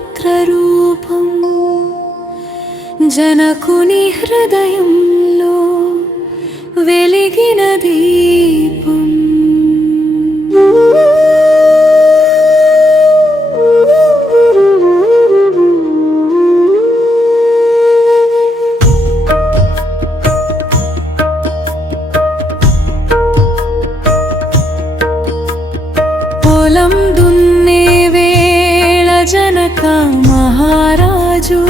పవిత్ర రూపం జనకుని హృదయంలో వెలిగిన దీపం. పొలం దున్నే వేళ జనక మహారాజు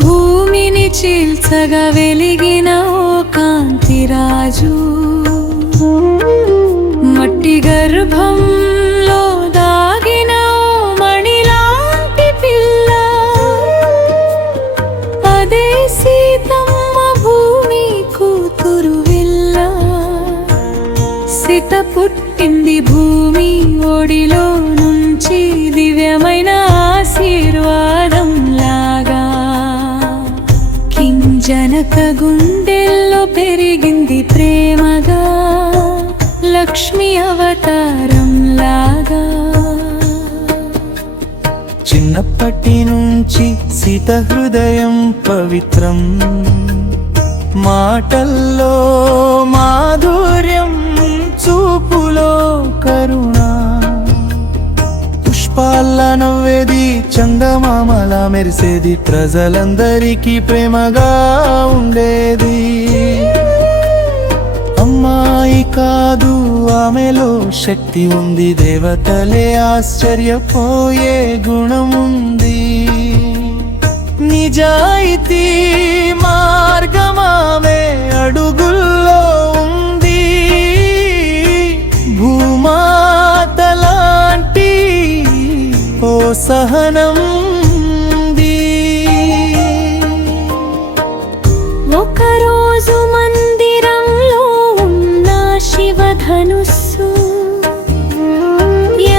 భూమిని చీల్చగా వెలిగిన ఓ కాంతిరాజు. మట్టి గర్భంలో దాగిన ఓ మణిలాంటి పిల్ల, అదే సీతమ్మ భూమి కూతురు విల్ల. సీత పుట్టింది భూమి ఒడిలో నుంచి దివ్యమైన ఆశీర్వాదం లాగా. జనక గుండెల్లో పెరిగింది ప్రేమగా లక్ష్మి అవతారం లాగా. చిన్నప్పటి నుంచి సీత హృదయం పవిత్రం, మాటల్లో మాధుర్యం, చూపులో కరుణ. పుష్పాల నవ్వేది, చందమామలా మెరిసేది, ప్రజలందరికీ ప్రేమగా ఉండేది. అమ్మాయి కాదు ఆమెలో శక్తి ఉంది, దేవతలే ఆశ్చర్యపోయే గుణముంది. నిజాయితీ మార్గమామె అడుగుల్లో ఉంది, భూమాతలాంటి ఓ సహనం. ఒకరోజు మందిరంలో ఉన్న శివధనుస్సు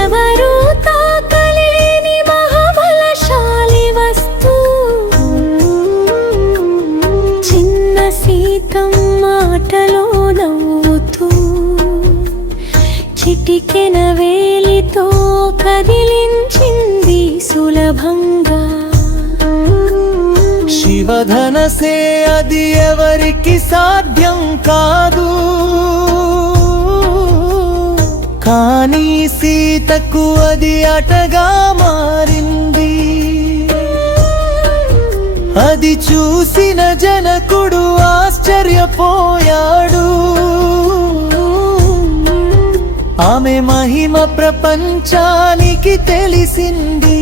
ఎవరూ తాకలేని మహాబలశాలి వస్తు. చిన్న సీతమ్మ మాటలో నవ్వుతూ చిటికెన వేలితో కదిలించింది సులభంగా. శివధనసే అది ఎవరికి సాధ్యం కాదు, కానీ సీతకు అది అటగా మారింది. అది చూసిన జనకుడు ఆశ్చర్యపోయాడు, ఆమె మహిమ ప్రపంచానికి తెలిసింది.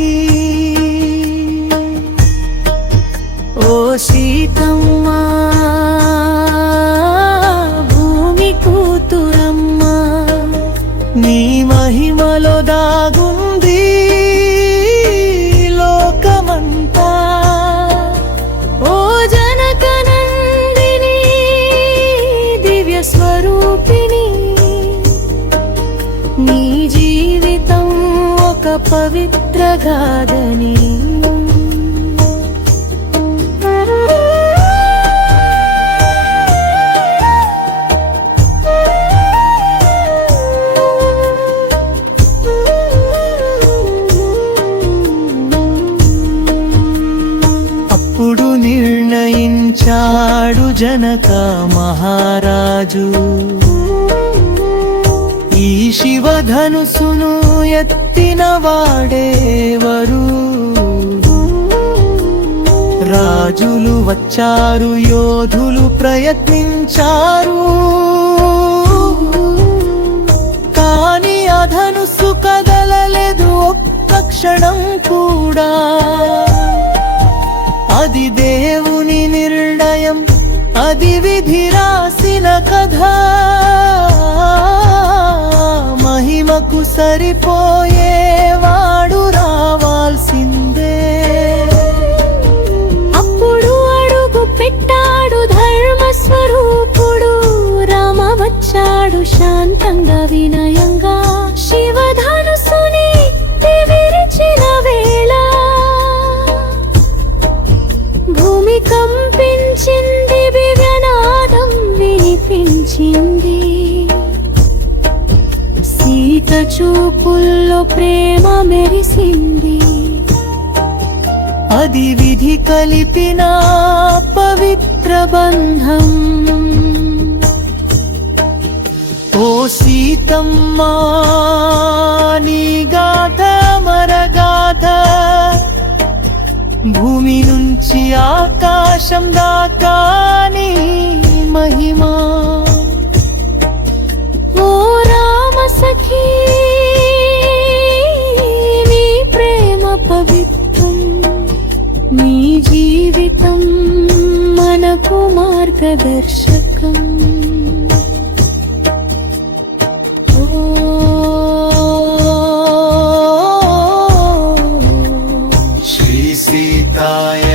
ఓ సీతమ్మ భూమి కూతురమ్మ, నీ మహిమలో దాగుంది లోకమంతా. ఓ జనకనందిని దివ్య స్వరూపిణి, నీ జీవితం ఒక పవిత్ర గాథని. అప్పుడు నిర్ణయించాడు జనక మహారాజు, ఈ శివధనుసును ఎత్తిన వాడేవరు. రాజులు వచ్చారు, యోధులు ప్రయత్నించారు, కానీ ఆ ధనుస్సు కదలలేదు ఒక్క క్షణం కూడా. అది దేవుని నిర్ణయం, అది విధి రాసిన కథ. మహిమకు సరిపోయేవాడు రావాల్సిందే. అప్పుడు అడుగు పెట్టాడు ధర్మస్వరూపుడు, రామ వచ్చాడు శాంతంగా వినయంగా. శివధనుసుని విరిచిన వేళ భూమి కంపించింది, దివ్యనాదం వినిపించింది. సీత చూపుల్లో ప్రేమ మెరిసింది. అది విధి కలిపిన పవిత్ర బంధం. ఓ సీతమ్మా నీ గాథ మరగాథ, భూమి నుంచి ఆకాశం దాకా నీ మహిమా. ఓ రామ సఖీ నీ ప్రేమ పవిత్రం, నీ జీవితం మనకు మార్గదర్శకం. శ్రీ సీతాయ